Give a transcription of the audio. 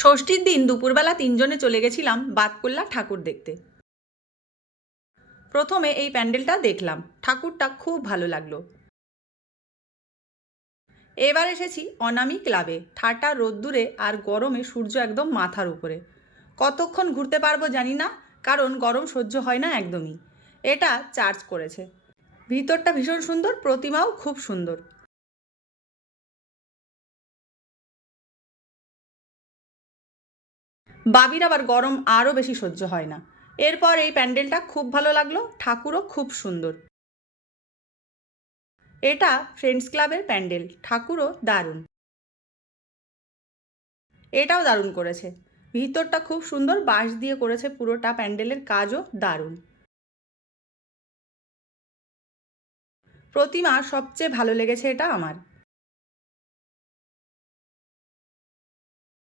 ষষ্ঠীর দিন দুপুরবেলা তিনজনে চলে গেছিলাম বাতকুল্লা ঠাকুর দেখতে। প্রথমে এই প্যান্ডেলটা দেখলাম, ঠাকুরটা খুব ভালো লাগলো। এবার এসেছি অনামি ক্লাবে। ঠাটা রোদ্দুরে আর গরমে সূর্য একদম মাথার উপরে। কতক্ষণ ঘুরতে পারবো জানি না, কারণ গরম সহ্য হয় না একদমই। এটা চার্জ করেছে। ভিতরটা ভীষণ সুন্দর, প্রতিমাও খুব সুন্দর। বাবির আবার গরম আরও বেশি সহ্য হয় না। এরপর এই প্যান্ডেলটা খুব ভালো লাগলো, ঠাকুরও খুব সুন্দর। এটা ফ্রেন্ডস ক্লাবের প্যান্ডেল, ঠাকুরও দারুণ। এটাও দারুণ করেছে। ভিতরটা খুব সুন্দর, বাঁশ দিয়ে করেছে পুরোটা, প্যান্ডেলের কাজও দারুণ। প্রতিমা সবচেয়ে ভালো লেগেছে এটা আমার।